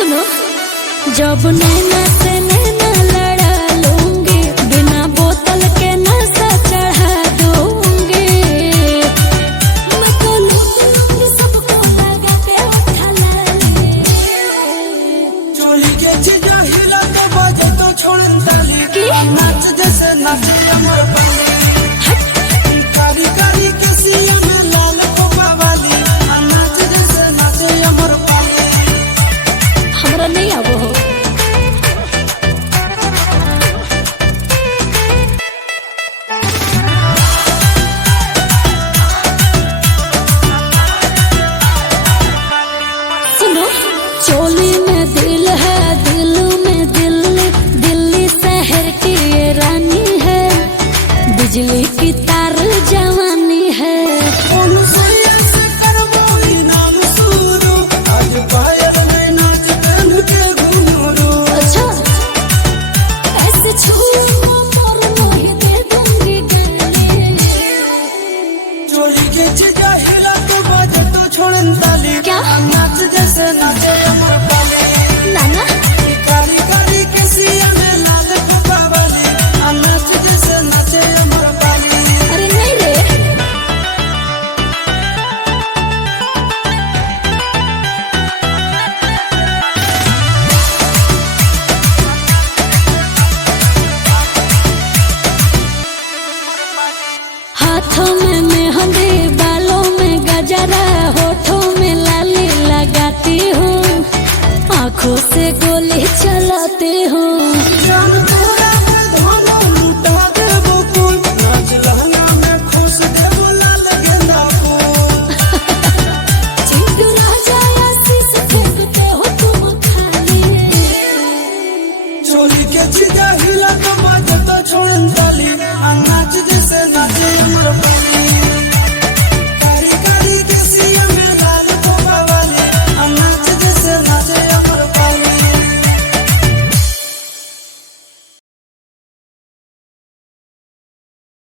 सुनो, जब नैना से नैना लड़ा लूंगी, बिना बोतल के नशा चढ़ा दूंगी। मैं तो लूटूंगी सबको लगा के उठालाली। चोली के चीजा हिला के बजे तो छोड़न ताली। नाच जैसे नाचे अमर पाली। कारी कारी के सिया में लाल कोपा वाली। नाच जैसे नाचे अमर पाली। हमरा नहीं आवो हो। सुनो, चोली में दिल है, दिल में दिल्ली, दिल्ली शहर की ये रानी है, बिजली की तार जवानी है। से करबोई नाम सुरू। आज पायल में नाच तन के घुंघरू। अच्छा, ऐसे छूओ मोर मोही दे दूंगी गाली। चोली के चीजा हिला के बजे तो छोड़न ताली। क्या? नाच जैसे नाचे अमर पाली। नाना कारी कारी के सिया में लाल कोपा वाली। नाच जैसे नाचे अमर पाली। अरे नहीं रे, हाथों में मेहंदी, बालों में गजरा, होठों में लाली लगाती हूँ, आँखों से गोली चलाती हूँ।